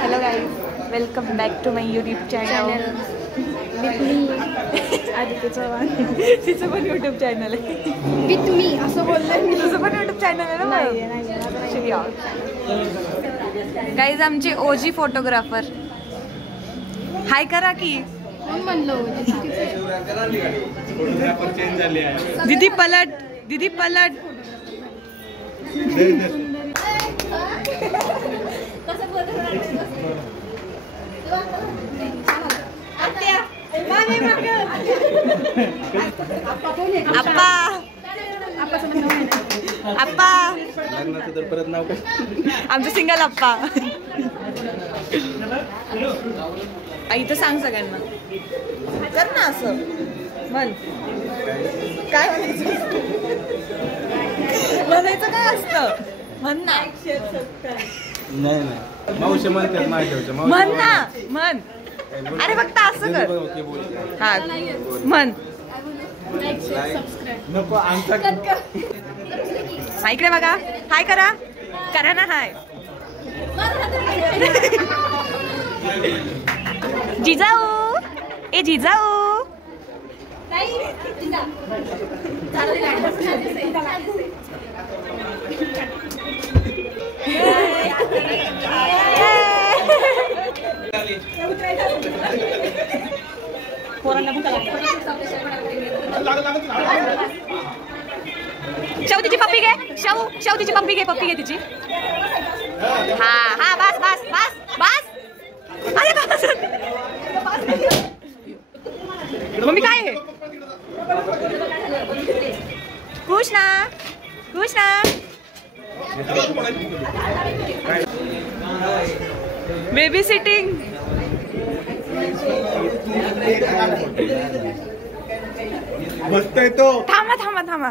Hello guys, welcome back to my YouTube channel. Aditya Chavan, तिचं पण YouTube channel आहे. With मी असं बोललं मी. तुझं पण यूट्यूब चॅनल आहे ना? गाईज आमचे ओजी फोटोग्राफर. हाय करा की. दीदी पलट, दीदी पलट. आप्पा आप्पा लग्नाचं तर परत नाव काय? आमचं सिंगल आप्पा. इथं सांग सगळ्यांना. कर ना असं म्हण. काय म्हणायचं काय असतं? म्हण ना. नाही नाही, मावशी म्हणतात माझ्या. म्हण ना, म्हण. अरे फक्त असं कर. हा म्हण. नको आमचा. इकडे बघा. हाय करा. करा ना हाय. जिजाऊ, ए जिजाऊ. शाऊ तिची पप्पी घे. शाऊ तिची पप्पी घे. पप्पी घे तिची. हा हा बस बस बस बस. अरे बस. मम्मी काय आहे? खुश ना, खुश ना. Baby sitting. बसतोय तो. थांबा थांबा थांबा.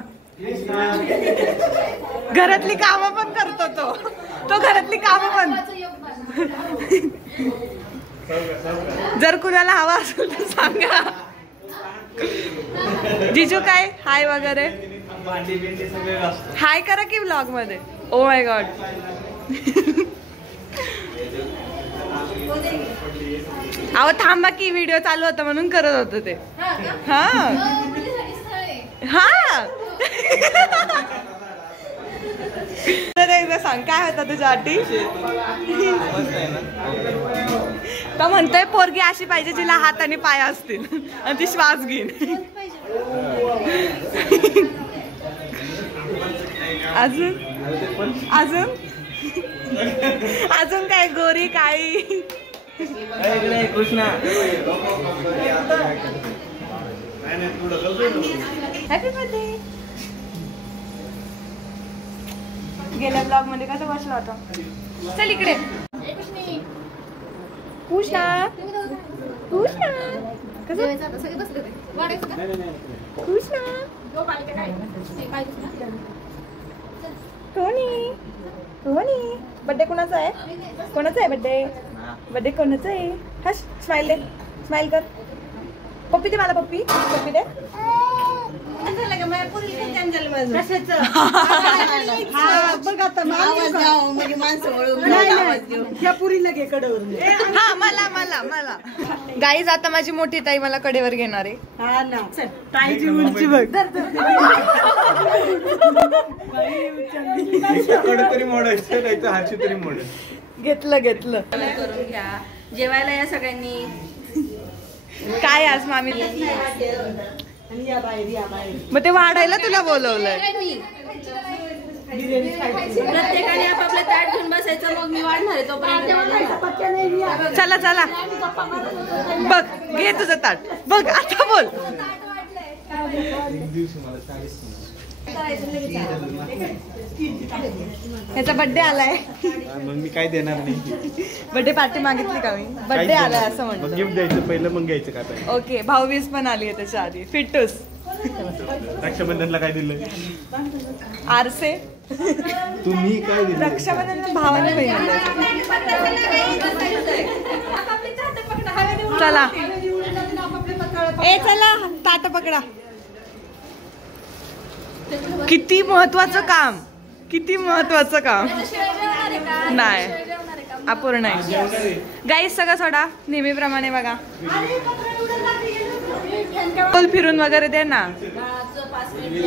घरातली कामं पण करतो तो घरातली कामं पण. जर कुणाला हवा असेल तर सांगा. जिजू काय हाय वगैरे. हाय करा की व्लॉग मध्ये. Oh my God. अहो थांबा की, व्हिडिओ चालू होता म्हणून करत होतं ते. हा हा. तर एकदा सांग काय होता तुझ्या अटी? तो म्हणतोय पोरगी अशी पाहिजे जिला हात आणि पाय असतील आणि ती श्वास घेईन. अजून अजून अजून काय? गोरी काळी. कृष्णा. Happy birthday. गेल्या ब्लॉग मध्ये कसं बसला होता? चल इकडे. कृष्णा कृष्णा कसं कृष्णा. Tony Tony. बर्थडे कोणाचा आहे? कोणाचा आहे बर्थडे? बर्थडे कोणाचा आहे? हा स्माइल दे. स्माइल कर. पप्पी दे मला. पप्पी पप्पी दे. हा मला मला मला. गाईज आता माझी मोठी ताई मला कडेवर घेणार आहे. ताईची उंची बघ. तरी मोडायचं, हातची तरी मोड. घेतलं घेतलं. करून घ्या. जेवायला या सगळ्यांनी. काय आज मामी? मग ते वाढायला तुला बोलवलंय. प्रत्येकाने आपापलं ताट घेऊन बसायचं. मग मी वाढणार आहे तोपर्यंत. चला चला. बघ घे तुझं ताट. बघ आता बोल. ह्याचा बर्थडे आलाय. मग मी काय देणार नाही. बर्थडे पार्टी मागितली का मी? बर्थडे आलाय असं म्हणतो. गिफ्ट द्यायचं पहिलं, मग घ्यायचं काय? ओके. भाऊबीज पण आली आहे त्याच्या आधी. फिट्टूस. रक्षाबंधनला काय दिलं? आरसे. तुम्ही काय दिलं? रक्षाबंधन भावाने बहिणीला. चला ए चला ताट पकडा. किती महत्वाचं काम, किती महत्वाचं काम. जेवणार आहे का? नाही. जेवणार आहे का? अपूर्ण आहे. गाईस सगळं सोडा नेहमीप्रमाणे बघा. गोल फिरून वगैरे दे ना. बाळाचं 5 मिनिट.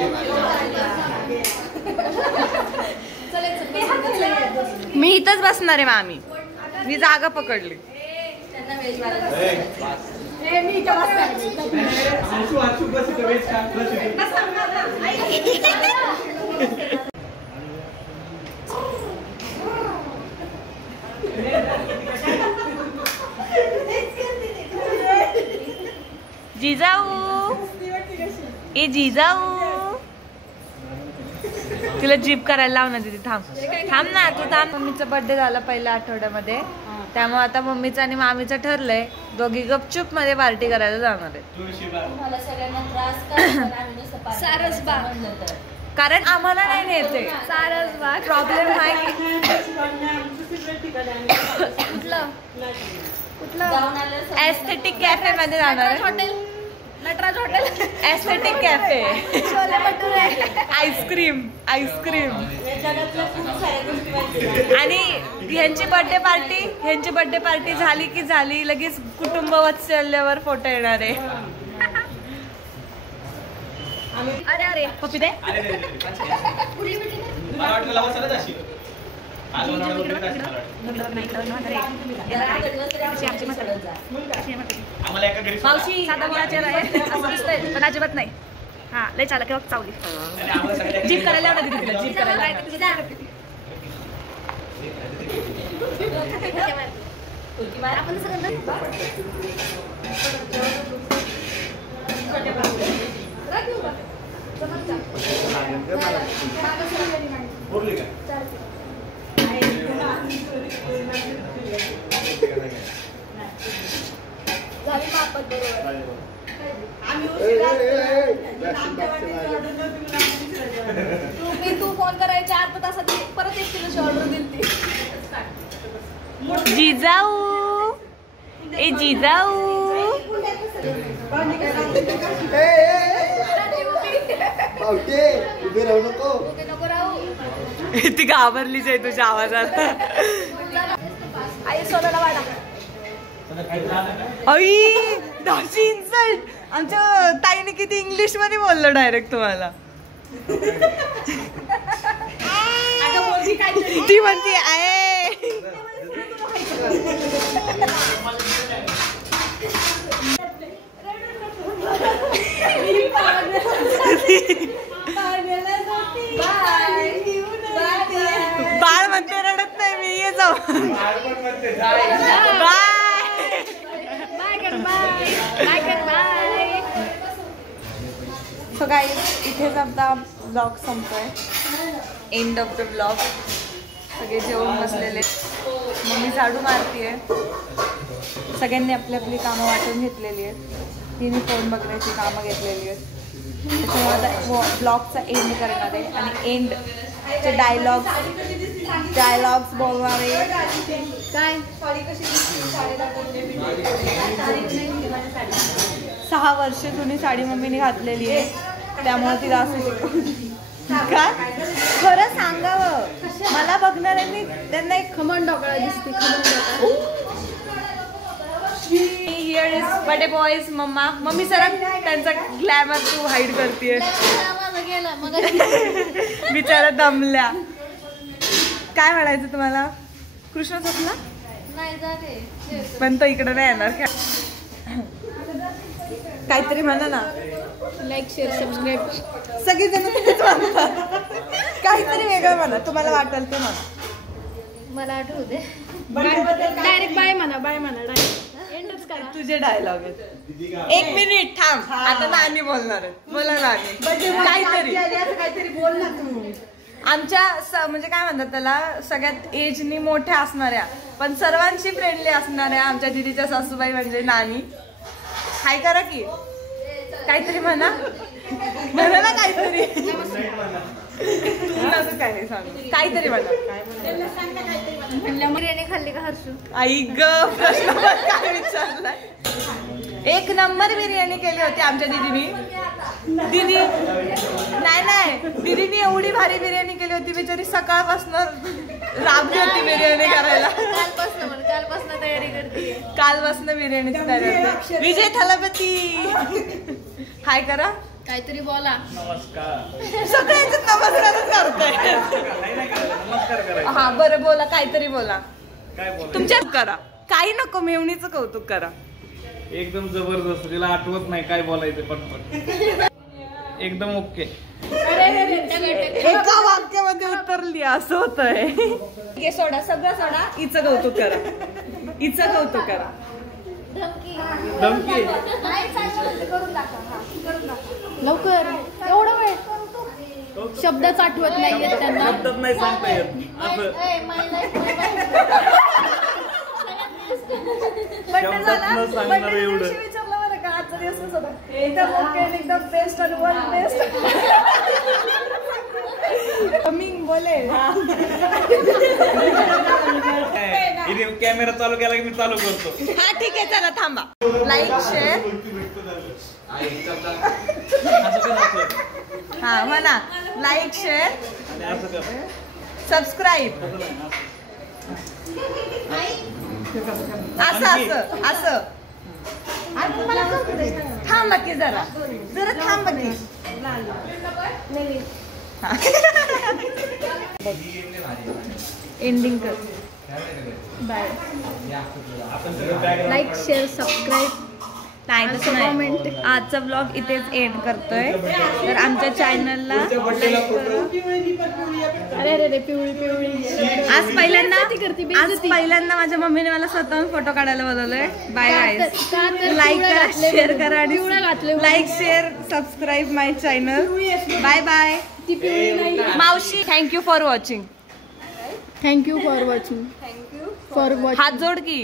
मी इथंच बसणार आहे मामी. मी जागा पकडली. त्यांना वेज वाढायचं. जिजाऊ ए जिजाऊ तिला जीप करायला लाव ना दीदी. थांब थांब ना तू थांब. मम्मीचा बर्थडे झाला पहिल्या आठवड्यामध्ये, त्यामुळे आता मम्मीचं आणि मामीचं ठरलंय दोघी गपचूप मध्ये पार्टी करायला जाणार आहे. तुम्हाला सगळ्यांना त्रास का? आम्ही नुसतं सारसबाग म्हणलं तर. कारण आम्हाला नाही नेते. सारसबाग प्रॉब्लेम आहे कुठलं जाऊन आलं. एस्थेटिक कॅफे मध्ये जाणार आहे. Hotel Nataraj hotel. Aesthetic cafe. Chole bhature. Ice cream आणि ह्यांची बर्थडे पार्टी झाली की झाली लगेच कुटुंब वात्सल्यावर फोटो येणार आहे. अरे अरे पप्पी दे. मावशी साधा मुलाचे आहे असं दिसतंय पण अजिबात नाही. हा लय चालक आहे चावली. जीप करायला लाव ना दीदी तिला. जीप करायला तू फोन करायच्या अर्धा तासात परत 1 किलोची ऑर्डर दिली. जिजाऊ ए जिजाऊ. नको राहू. ती घाबरलीच आहे तुझ्या आवाजात. आई सोलाला वाडा. आई दाशी इन्सल्ट. आमच्या ताईने किती इंग्लिश मध्ये बोललं डायरेक्ट तुम्हाला. ती म्हणते आहे. बाळ म्हणते रडत नाही मी. ये जाऊ. सो गाईज इथेच आमचा ब्लॉग संपतोय. End of the blog. सगळे जेवून बसलेले. मम्मी झाडू मारतीये. सगळ्यांनी आपली आपली कामं वाटून घेतलेली आहेत. तिने फोन बघण्याची कामं घेतलेली आहेत. त्याच्यामुळे आता ब्लॉगचा एंड करणार आहे आणि एंडचे डायलॉग्स बोलणार आहे. काय 6 वर्ष जुनी साडी मम्मीने घातलेली आहे त्यामुळे तिला असं का खरं सांगावं मला बघणाऱ्यांनी त्यांना एक खमण ढोकळा दिसते. Khaman dhokla. Here is birthday boys. Mummy sir त्यांचा ग्लॅमर तू हाईड करतेय. गेला मग बिचारा दमल्या. काय म्हणायचं तुम्हाला? कृष्ण झोपला नाही जाते पण तो इकडे नाही येणार का? काहीतरी म्हणा ना. Like share subscribe. सगळेजण तेच म्हणतात. काहीतरी वेगळं म्हणा तुम्हाला वाटेल ते म्हणा. मला आठवू दे. डायरेक्ट बाय म्हणा. बाय म्हणा. डायरेक्ट एंडच करा. तुझे डायलॉग आहेत. 1 मिनिट थांब. आता नानी बोलणार आहे. बोला नानी. काहीतरी बोल ना तू. आमच्या म्हणजे काय म्हणतात त्याला सगळ्यात एजनी मोठ्या असणाऱ्या पण सर्वांशी फ्रेंडली असणाऱ्या आमच्या दीदीच्या सासूबाई म्हणजे नानी. हाय करा की. काहीतरी म्हणा. म्हणा ना काहीतरी. काय नाही सांग. काहीतरी म्हणा. बिर्याणी खाल्ली का हर्षू? आई ग प्रश्न काय विचारलाय. 1 नंबर बिर्याणी केली होती आमच्या दीदीने. दीदी नाही दीदीने एवढी भारी बिर्याणी केली होती. बिचारी सकाळपासून राबली होती बिर्याणी करायला. कालपासून तयारी करते. कालपासून बिर्याणीची तयारी होते. विजय थलपती हाय करा. काहीतरी बोला. सगळ्यांचे नमस्कारच करतोय. हा बरं बोला, काहीतरी बोला. तुमच्या करा, काही नको, मेवणीचं कौतुक करा. एकदम जबरदस्त. तिला आठवत नाही काय बोलायचं पटपट. एकदम ओके. एका वाक्यामध्ये उतरली असं होतंय. सोडा, सगळं सोडा, हिचं कौतुक करा. हिचं कौतुक करा. धमकी. लवकर, एवढं वेळ शब्दच आठवत नाहीये त्यांना. शब्दात नाही सांगता येत असं. शब्दात न सांगणार एवढं. कॅमेरा चालू केला की मी चालू करतो. हा ठीक आहे, चला थांबा. Like share. हा म्हणा, लाईक शेअर सबस्क्राईब. असं असं असं. थांबा की जरा जरा थांबा की. एंडिंग कर. Bye. Like share subscribe. Comment. आजचा ब्लॉग इथेच एंड करतोय. तर आमच्या चॅनलला अरे पिवळी पिवळी. आज पहिल्यांदा माझ्या मम्मीने मला स्वतःहून फोटो काढायला बोलवलंय. Bye guys. लाईक करा, शेअर करा आणि like share subscribe my channel. Bye bye. मावशी thank you for watching. Thank you for watching. हात जोड की.